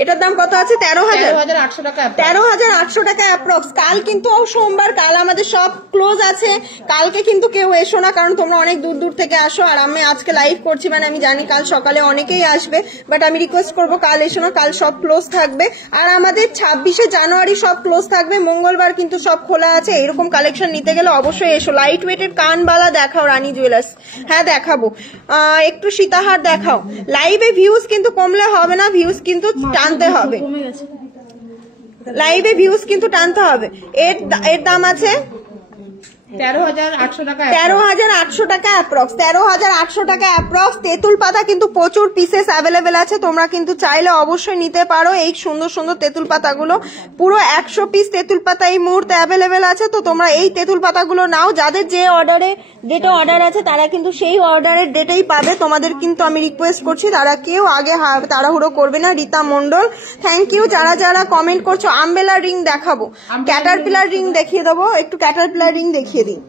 এটার দাম কত আছে? 13,000। 13,800 টাকা। 13,800 টাকা অ্যাপ্রক্স। কাল কিন্তু সোমবার, কাল আমাদের সব ক্লোজ আছে। কালকে কিন্তু কেউ এসো না, কারণ তোমরা অনেক দূর দূর থেকে আসো, আর আমি আজকে লাইভ করছি মানে আমি জানি কাল সকালে অনেকেই আসবে, বাট আমি রিকোয়েস্ট করবো কাল এসো না, কাল সব ক্লোজ থাকবে। আর আমাদের 26শে জানুয়ারি সব ক্লোজ থাকবে, মঙ্গলবার কিন্তু সব খোলা আছে। এরকম কালেকশন নিতে গেলে অবশ্যই এসো। লাইট ওয়েটের কানবালা দেখাও রানী জুয়েলার্স। হ্যাঁ দেখাবো, একটু সীতাহার দেখাও। লাইভে ভিউজ কিন্তু কমলে হবে না, ভিউজ কিন্তু টানতে হবে, লাইভে ভিউজ কিন্তু টানতে হবে। এর দাম আছে 13,800 টাকা। 13,800 টাকা অ্যাপ্রক্স। 13,800 টাকা অ্যাপ্রক্স। তেঁতুল পাতা কিন্তু প্রচুর পিসেস অ্যাভেলেবেল আছে, তোমরা কিন্তু চাইলে অবশ্যই নিতে পারো এই সুন্দর সুন্দর তেঁতুল পাতাগুলো। পুরো 100 পিস তেঁতুল পাতা এই মুহূর্তে অ্যাভেলেবেল আছে, তো তোমরা এই তেঁতুল পাতাগুলো নাও। যাদের যে ডেটে অর্ডার আছে তারা কিন্তু সেই অর্ডারের ডেটেই পাবে। তোমাদের কিন্তু আমি রিকোয়েস্ট করছি তারা কেউ আগে তাড়াহুড়ো করবে না। Rita Mondal, thank you. যারা যারা কমেন্ট করছো, আমবেলা রিং দেখাবো, ক্যাটারপিলার রিং দেখিয়ে দেবো, একটু ক্যাটারপিলার রিং দেখিয়ে দিই।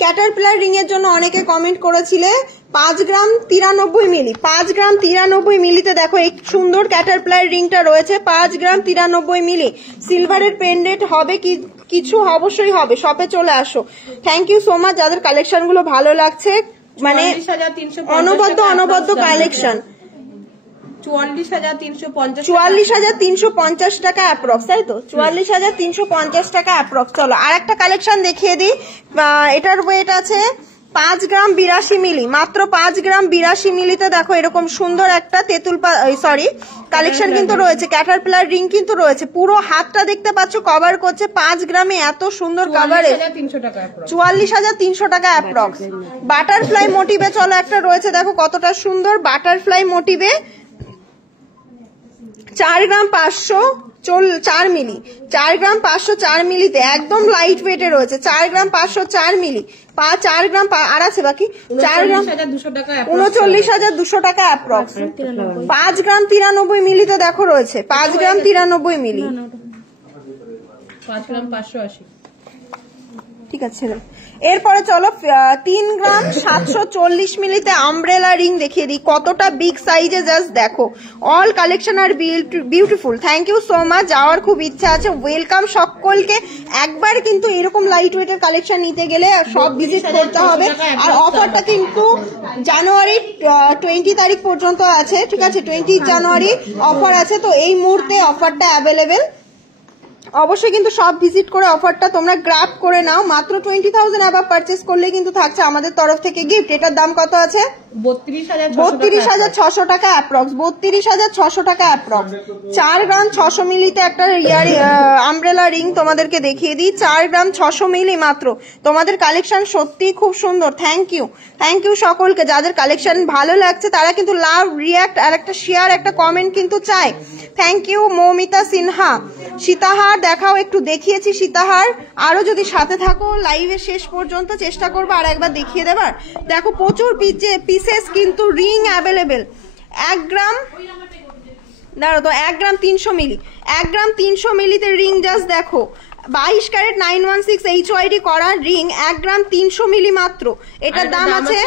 ক্যাটারপিলার রিং এর জন্য অনেকে কমেন্ট করেছিলে। 5 গ্রাম 93 মিলি, 5 গ্রাম 93 মিলিতে দেখো এই সুন্দর ক্যাটারপিলার রিংটা রয়েছে। 5 গ্রাম 93 মিলি। সিলভারের পেন্ডেন্ট হবে কি কিছু? অবশ্যই হবে, শপে চলে আসো। থ্যাংক ইউ সো মাচ যাদের কালেকশন গুলো ভালো লাগছে, মানে অনবদ্য কালেকশন। 44,350 টাকা অ্যাপ্রক্স, তাই তো? 44,350 টাকা অ্যাপ্রক্স। চলো আর একটা কালেকশন দেখিয়ে দিই। এটার ওয়েট আছে 5 গ্রাম 82 মিলি, মাত্র 5 গ্রাম 82 মিলিতে দেখো এরকম সুন্দর একটা তেঁতুল কালেকশন কিন্তু রয়েছে। ক্যাটারপিলার রিং কিন্তু রয়েছে, পুরো হাতটা দেখতে পাচ্ছ কভার করছে। 5 গ্রামে এত সুন্দর কাভারে 44,300 টাকা অ্যাপ্রক্স। বাটারফ্লাই মোটিভে চলো একটা রয়েছে, দেখো কতটা সুন্দর বাটারফ্লাই মোটিভে। 4 গ্রাম 504 মিলি, 4 গ্রাম 504 মিলিতে একদম লাইট ওয়েটে রয়েছে। 4 গ্রাম 504 মিলি, 4 গ্রাম আর আছে বাকি। 4 গ্রাম 39,200 টাকা অ্যাপ্রক্স। 5 গ্রাম 93 মিলিতে দেখো রয়েছে, 5 গ্রাম 93 মিলি, 5 গ্রাম 580। ঠিক আছে। এরপরে চলো 3 গ্রাম 740 মিলিতে আমব্রেলা রিং দেখিয়ে দিই, কতটা বিগ সাইজে, জাস্ট দেখো। অল কালেকশন আর beautiful. Thank you so much. যাওয়ার খুব ইচ্ছা আছে, ওয়েলকাম সকলকে। একবার কিন্তু এরকম লাইট ওয়েটের কালেকশন নিতে গেলে সব ভিজিট করতে হবে। আর অফারটা কিন্তু জানুয়ারি 20 তারিখ পর্যন্ত আছে, ঠিক আছে? 20 জানুয়ারি অফার আছে, তো এই মুহূর্তে অফারটা অ্যাভেলেবেল। অবশ্যই কিন্তু সব ভিজিট করে অফারটা তোমরা গ্র্যাব করে নাও। মাত্র 20,000 অ্যাবাভ পারচেস করলে কিন্তু থাকছে আমাদের তরফ থেকে গিফট। এটার দাম কত আছে? 32,600 টাকা অ্যাপ্রক্স। 32,600 টাকা অ্যাপ্রক্স। 4 গ্রাম 600 মিলিতে একটা আমব্রেলা রিং তোমাদেরকে দেখিয়ে দিই। 4 গ্রাম 600 মিলি মাত্র। তোমাদের কালেকশন সত্যি খুব সুন্দর। থ্যাংক ইউ, থ্যাংক ইউ সকলকে। যাদের কালেকশন ভালো লাগছে তারা কিন্তু লাভ, রিয়াক্ট আর একটা শেয়ার, একটা কমেন্ট কিন্তু চাই। Thank you Moumita Sinha. সীতাহার দেখাও, একটু দেখিয়েছি সীতাহার। আরো যদি সাথে থাকো লাইভে শেষ পর্যন্ত চেষ্টা করবো আর একবার দেখিয়ে দেবার। দেখো প্রচুর পিসেস কিন্তু রিং অ্যাভেলেবেল। 1 গ্রাম দাঁড়ো তো, 1 গ্রাম 300 মিলি, 1 গ্রাম 300 মিলিতে রিং জাস্ট দেখো। 22 ক্যারেট 916 HYD করা রিং, 1 গ্রাম 300 মিলি মাত্র। এটার দাম আছে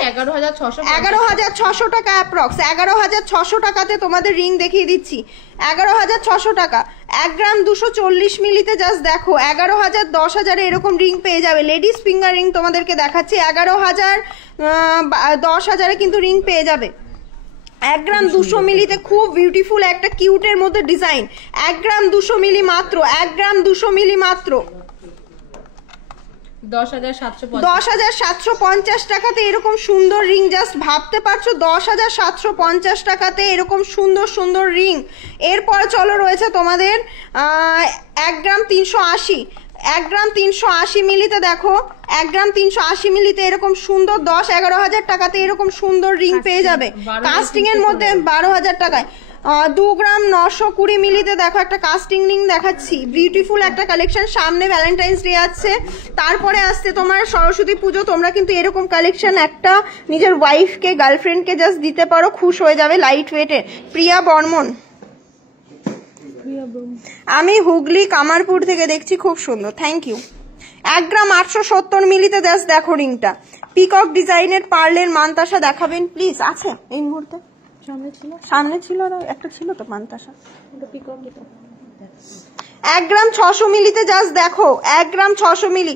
11,600 টাকা অ্যাপ্রক্স। 11,600 টাকাতে তোমাদের রিং দেখিয়ে দিচ্ছি, 11,600 টাকা। 1 গ্রাম 240 মিলিতে জাস্ট দেখো 11,000, 10,000 এরকম রিং পেয়ে যাবে। লেডিস ফিঙ্গার রিং তোমাদেরকে দেখাচ্ছি, 11,000, 10,000 কিন্তু রিং পেয়ে যাবে। 1 গ্রাম 200 মিলিতে খুব বিউটিফুল একটা কিউটের মধ্যে ডিজাইন। 1 গ্রাম 200 মিলি মাত্র, 1 গ্রাম 200 মিলি মাত্র। 10,750 টাকাতে এরকম সুন্দর রিং, জাস্ট ভাবতে পারছো 10,750 টাকাতে এরকম সুন্দর সুন্দর রিং। এরপর চলো রয়েছে তোমাদের 1 গ্রাম 380, 1 গ্রাম 380 মিলিতে দেখো, 1 গ্রাম 380 মিলিতে এরকম সুন্দর 10-11,000 টাকাতে এরকম সুন্দর রিং পেয়ে যাবে। কাস্টিং এর মধ্যে 12,000 টাকায়। 2 গ্রাম 920 মিলিতে দেখো একটা কাস্টিং রিং দেখাচ্ছি, বিউটিফুল একটা কালেকশন। সামনে ভ্যালেন্টাইন্স ডে আছে, তারপরে আসছে তোমার সরস্বতী পুজো। তোমরা কিন্তু এরকম কালেকশন একটা নিজের ওয়াইফকে, গার্লফ্রেন্ডকে জাস্ট দিতে পারো, খুশ হয়ে যাবে। লাইট ওয়েটের। প্রিয়া বর্মন, আমি হুগলি কামারপুর থেকে দেখছি, খুব সুন্দর, থ্যাংক ইউ। 1 গ্রাম 870 মিলিতে জাস্ট দেখো রিংটা। পিকক ডিজাইনের পার্লের মানতাসা দেখাবেন প্লিজ, আছে এই মুহূর্তে? সামনে ছিল না, একটা ছিল তো পান্তাসা। ওটা পিকক দিতে 1 গ্রাম 600 মিলিতে জাস্ট দেখো, 1 গ্রাম 600 মিলি,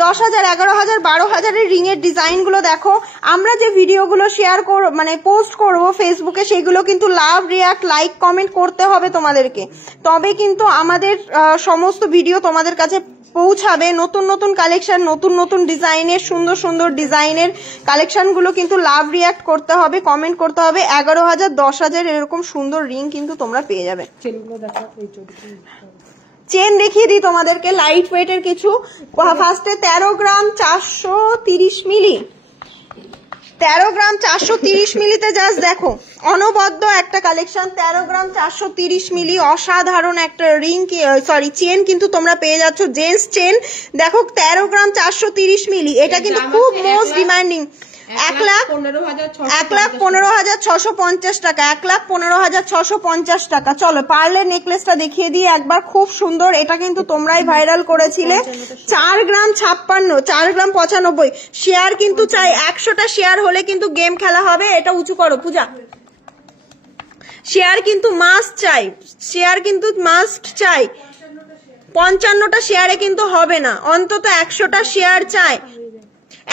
10,000, 11,000, 12,000 এর রিং এর ডিজাইন গুলো দেখো। আমরা যে ভিডিওগুলো শেয়ার করব মানে পোস্ট করব ফেসবুকে, সেগুলো কিন্তু লাভ, রিয়াক্ট, লাইক, কমেন্ট করতে হবে তোমাদেরকে, তবে কিন্তু আমাদের সমস্ত ভিডিও তোমাদের কাছে পৌঁছাবে। নতুন নতুন কালেকশন, নতুন নতুন ডিজাইনের, সুন্দর সুন্দর ডিজাইনের কালেকশন গুলো কিন্তু লাভ, রিয়াক্ট করতে হবে, কমেন্ট করতে হবে। 11,000, 10,000 এরকম সুন্দর রিং কিন্তু তোমরা পেয়ে যাবে। চেন দেখিয়ে দিই তোমাদেরকে, লাইট ওয়েটের কিছু। ফার্স্টে 13 গ্রাম 430 মিলি, 13 গ্রাম 430 মিলিতে জাস্ট দেখো, অনবদ্য একটা কালেকশন। 13 গ্রাম 430 মিলি, অসাধারণ একটা রিং, সরি চেন কিন্তু তোমরা পেয়ে যাচ্ছ, জেন্টস চেন। দেখো 13 গ্রাম 430 মিলি, এটা কিন্তু খুব মোস্ট ডিমান্ডিং। 1,15,650 টাকা, 1,15,650 টাকা। চলো পার্লের নেকলেসটা দেখিয়ে দিই একবার, খুব সুন্দর। এটা কিন্তু তোমরাই ভাইরাল করেছিলে। 4 গ্রাম 56, 4 গ্রাম 95 শেয়ার কিন্তু চাই। 100টা শেয়ার হলে কিন্তু গেম খেলা হবে। এটা উঁচু করো পূজা, শেয়ার কিন্তু মাস্ট চাই, শেয়ার কিন্তু মাস্ট চাই। 55টা শেয়ারে কিন্তু হবে না, অন্তত 100টা শেয়ার চাই।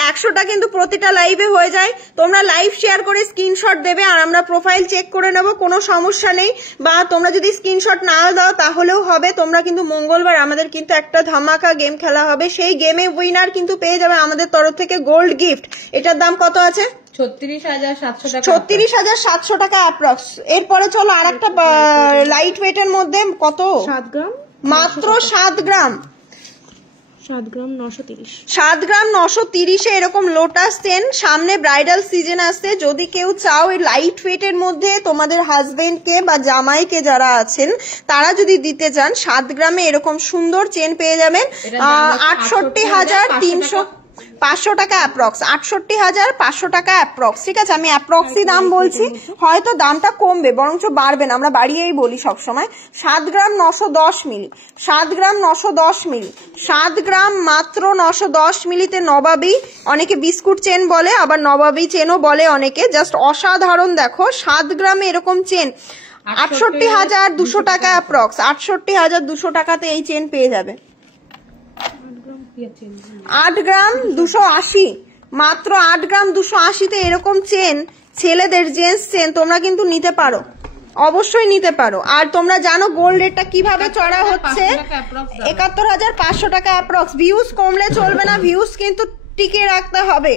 100টা কিন্তু প্রতিটা লাইভে হয়ে যায়। তোমরা লাইভ শেয়ার করে স্ক্রিনশট দেবে, আর আমরা প্রোফাইল চেক করে নেব, কোনো সমস্যা নেই। বা তোমরা যদি স্ক্রিনশট না দাও তাহলেও হবে। তোমরা কিন্তু মঙ্গলবার আমাদের কিন্তু একটা ধামাকা গেম খেলা হবে, সেই গেমে উইনার কিন্তু পেয়ে যাবে আমাদের তরফ থেকে গোল্ড গিফট। এটার দাম কত আছে? 36,700 টাকা, 36,700 টাকা অ্যাপ্রক্স। এরপরে চলো আর একটা লাইট ওয়েটের মধ্যে, কত? 7 গ্রাম, মাত্র 7 গ্রাম, 7 গ্রাম 930। 7 গ্রাম 930 এরকম লোটাস চেন। সামনে ব্রাইডাল সিজন আসছে, যদি কেউ চাও এই লাইট ওয়েটের মধ্যে তোমাদের হাজবেন্ডকে বা জামাইকে যারা আছেন তারা যদি দিতে চান, 7 গ্রামে এরকম সুন্দর চেন পেয়ে যাবেন। 68,300, 500 টাকা অ্যাপ্রক্স, 68,500 টাকা অ্যাপ্রক্স। ঠিক আছে, আমি অ্যাপ্রক্সই দাম বলছি, হয়তো দামটা কমবে বরঞ্চ বাড়বে না, আমরা বাড়িয়েই বলি সবসময়। 7 গ্রাম 910 মিলি, 7 গ্রাম 910 মিলি, 7 গ্রাম মাত্র 910 মিলিতে নবাবী, অনেকে বিস্কুট চেন বলে, আবার নবাবী চেনও বলে অনেকে। জাস্ট অসাধারণ দেখো, 7 গ্রামে এরকম চেন 68,200 টাকা অ্যাপ্রক্স, 68,200 টাকাতে এই চেন পেয়ে যাবে। 8 গ্রাম 280, মাত্র 8 গ্রাম 280তে এরকম চেন, ছেলেদের জেন্টস চেন তোমরা কিন্তু নিতে পারো, অবশ্যই নিতে পারো। আর তোমরা জানো গোল্ড রেটটা কিভাবে চড়া হচ্ছে, 71,500 টাকা অ্যাপ্রক্স। ভিউজ কমলে চলবে না, ভিউজ কিন্তু টিকে রাখতে হবে।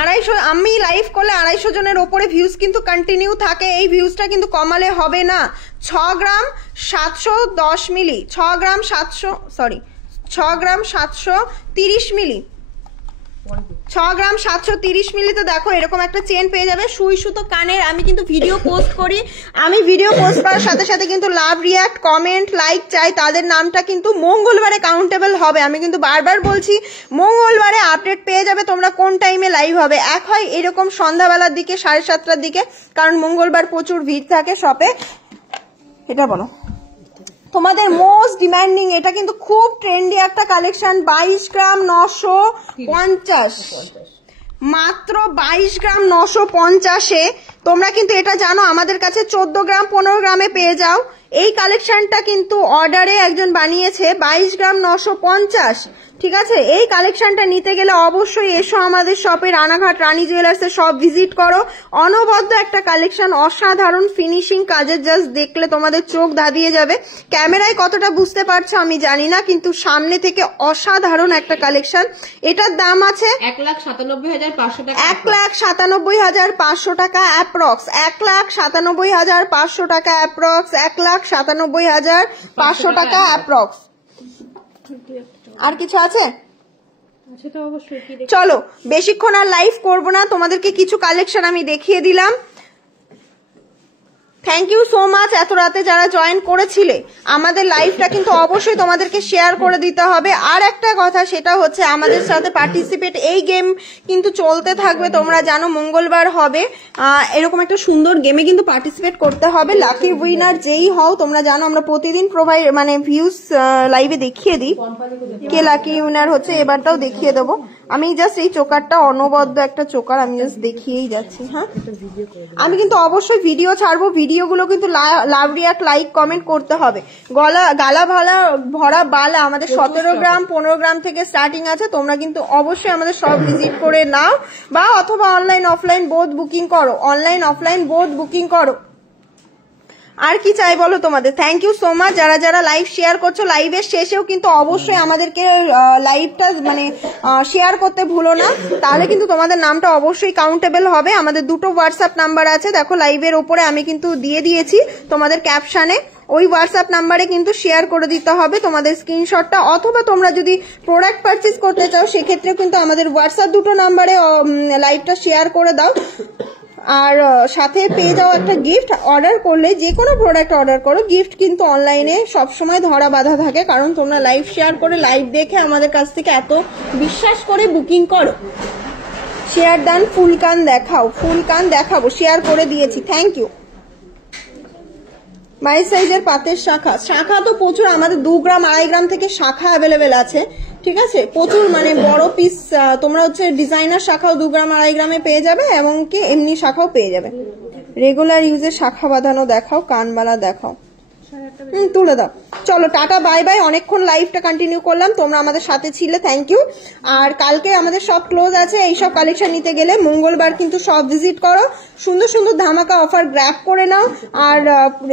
250, আমি লাইভ করলে 250 জনের ওপরে ভিউজ কিন্তু কন্টিনিউ থাকে, এই ভিউজটা কিন্তু কমালে হবে না। 6 গ্রাম 710 মিলি, 6 গ্রাম 730 মিলি, 6 গ্রাম 730 মিলিতে দেখো এরকম একটা চেন পেয়ে যাবে। সুই সুতো কানের, আমি কিন্তু ভিডিও পোস্ট করি, আমি ভিডিও পোস্ট করার সাথে সাথে কিন্তু লাভ, রিয়াক্ট, কমেন্ট, লাইক চাই, তাদের নামটা কিন্তু মঙ্গলবারে কাউন্টেবল হবে। আমি কিন্তু বারবার বলছি, মঙ্গলবারে আপডেট পেয়ে যাবে তোমরা কোন টাইমে লাইভ হবে। এক হয় এরকম সন্ধ্যাবেলার দিকে, 7:30টার দিকে, কারণ মঙ্গলবার প্রচুর ভিড় থাকে শপে। এটা বলো তোমাদের মোস্ট ডিমান্ডিং, এটা কিন্তু খুব ট্রেন্ডি একটা কালেকশন। 22 গ্রাম 950, মাত্র 22 গ্রাম 950-এ তোমরা কিন্তু এটা জানো আমাদের কাছে 14 গ্রাম 15 গ্রামে পেয়ে যাও। এই কালেকশনটা কিন্তু অর্ডারে একজন বানিয়েছে, 22 গ্রাম 950। ঠিক আছে, এই কালেকশনটা নিতে গেলে অবশ্যই এসো আমাদের শপে, রানাঘাট রানী জুয়েলার্সে সব ভিজিট করো। অনবদ্য একটা কালেকশন, অসাধারণ ফিনিশিং কাজের, জাস্ট দেখলে তোমাদের চোখ ধাঁধিয়ে যাবে। ক্যামেরায় কতটা বুঝতে পারছো আমি জানি না, কিন্তু সামনে থেকে অসাধারণ একটা কালেকশন। এটার দাম আছে 1,97,500 টাকা, 1,97,500 টাকা অ্যাপ্রক্স, 1,97,500 টাকা অ্যাপ্রক্স, 1,97,500 টাকা অ্যাপ্রক্স। আর কিছু আছে? চলো বেশিক্ষণ আর লাইভ করবো না, তোমাদেরকে কিছু কালেকশন আমি দেখিয়ে দিলাম। থ্যাংক ইউ সো মাচ এত রাতে যারা জয়েন করেছিলে। আমাদের লাইভটা কিন্তু অবশ্যই তোমাদেরকে শেয়ার করে দিতে হবে। আর একটা কথা, সেটা হচ্ছে আমাদের সাথে পার্টিসিপেট, এই গেম কিন্তু চলতে থাকবে, তোমরা জানো মঙ্গলবার হবে এরকম একটা সুন্দর গেমে কিন্তু পার্টিসিপেট করতে হবে। লাকি উইনার যেই হও, তোমরা জানো আমরা প্রতিদিন ভিউজ লাইভে দেখিয়ে দিই কে লাকি উইনার হচ্ছে, এবারটাও দেখিয়ে দেবো। আমি জাস্ট এই চোকারটা অনবদ্য একটা চোকার, আমি জাস্ট দেখিয়েই যাচ্ছি। হ্যাঁ, আমি কিন্তু অবশ্যই ভিডিও ছাড়বো, ভিডিওগুলো কিন্তু লাভ রিয়াক্ট লাইক কমেন্ট করতে হবে। গালা ভরা বালা আমাদের 17 গ্রাম 15 গ্রাম থেকে স্টার্টিং আছে। তোমরা কিন্তু অবশ্যই আমাদের সব ভিজিট করে নাও, বা অথবা অনলাইন অফলাইন বোথ বুকিং করো, অনলাইন অফলাইন বোথ বুকিং করো। আর কি চাই বলো তোমাদের? থ্যাংক ইউ সো মাচ যারা যারা লাইভ শেয়ার করছো। লাইভের শেষেও কিন্তু অবশ্যই আমাদেরকে লাইভটা মানে শেয়ার করতে ভুলো না, তাহলে কিন্তু তোমাদের নামটা অবশ্যই কাউন্টেবল হবে। আমাদের দুটো হোয়াটসঅ্যাপ নাম্বার আছে, দেখো লাইভের ওপরে আমি কিন্তু দিয়ে দিয়েছি তোমাদের ক্যাপশনে। ওই হোয়াটসঅ্যাপ নাম্বারে কিন্তু শেয়ার করে দিতে হবে তোমাদের স্ক্রিনশটটা, অথবা তোমরা যদি প্রোডাক্ট পারচেজ করতে চাও সেক্ষেত্রে কিন্তু আমাদের হোয়াটসঅ্যাপ দুটো নাম্বারে লাইভটা শেয়ার করে দাও। আর সাথে পেয়ে যাও একটা গিফট। অর্ডার করলে যে কোনো প্রোডাক্ট অর্ডার করো, গিফট কিন্তু অনলাইনে সবসময় ধরা বাঁধা থাকে, কারণ তোমরা লাইভ শেয়ার করে লাইভ দেখে আমাদের কাছ থেকে এত বিশ্বাস করে বুকিং করো। শেয়ার ডান, ফুল কান দেখাও, ফুল কান দেখাবো, শেয়ার করে দিয়েছি, থ্যাংক ইউ। মাই সাইজের পাতের শাখা তো প্রচুর, আমাদের 2 গ্রাম 2.5 গ্রাম থেকে শাখা অ্যাভেলেবেল আছে, ঠিক আছে, প্রচুর মানে বড় পিস। তোমরা হচ্ছে ডিজাইনার শাখাও 2 গ্রাম 2.5 গ্রামে পেয়ে যাবে, এবং কি এমনি শাখাও পেয়ে যাবে। রেগুলার ইউজের শাখা বাঁধানো দেখাও, কানবালা দেখাও, তুলে দাও। চলো টাটা বাই বাই, অনেকক্ষণ লাইভটা কন্টিনিউ করলাম, তোমরা আমাদের সাথে ছিলে, থ্যাংক ইউ। আর কালকে আমাদের সব ক্লোজ আছে, এইসব কালেকশন নিতে গেলে মঙ্গলবার কিন্তু সব ভিজিট করো, সুন্দর সুন্দর ধামাকা অফার গ্র্যাব করে নাও। আর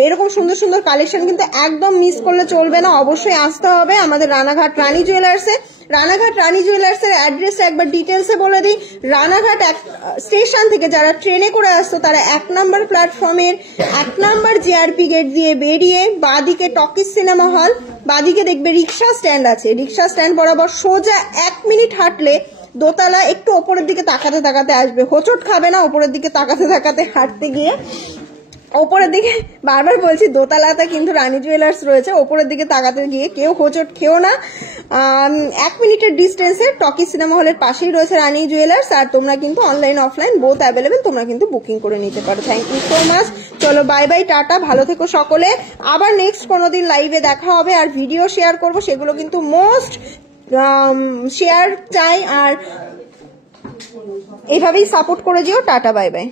এরকম সুন্দর সুন্দর কালেকশন কিন্তু একদম মিস করলে চলবে না, অবশ্যই আসতে হবে আমাদের রানাঘাট রানী জুয়েলার্সে। রানাঘাট রানী জুয়েলার্সের অ্যাড্রেসটা একবার ডিটেলসে বলে দিই। রানাঘাট স্টেশন থেকে যারা ট্রেনে করে আসতো তারা 1 নম্বর প্ল্যাটফর্মের 1 নম্বর জিআরপি গেট দিয়ে বেরিয়ে বাদিকে টকিজ সিনেমা হল, বাদিকে দেখবে রিক্সা স্ট্যান্ড আছে, রিক্সা স্ট্যান্ড বরাবর সোজা 1 মিনিট হাঁটলে দোতলা, একটু ওপরের দিকে তাকাতে তাকাতে আসবে, হোঁচট খাবে না ওপরের দিকে তাকাতে তাকাতে হাঁটতে গিয়ে। ওপরের দিকে বারবার বলছি, দোতলাতে কিন্তু রানী জুয়েলার্স রয়েছে, ওপরের দিকে তাকাতে গিয়ে কেউ হোঁচট খেও না। 1 মিনিটের ডিস্টেন্সে টকি সিনেমা হলের পাশেই রয়েছে রানী জুয়েলার্স। আর তোমরা কিন্তু অনলাইন অফলাইন বোথ অ্যাভেলেবেল, তোমরা কিন্তু বুকিং করে নিতে পারো। থ্যাংক ইউ সো মাচ, চলো বাই বাই, টাটা, ভালো থেকো সকলে। আবার নেক্সট কোনোদিন লাইভে দেখা হবে, আর ভিডিও শেয়ার করবো, সেগুলো কিন্তু মোস্ট শেয়ার চাই, আর এভাবেই সাপোর্ট করে দিও। Tata bye bye.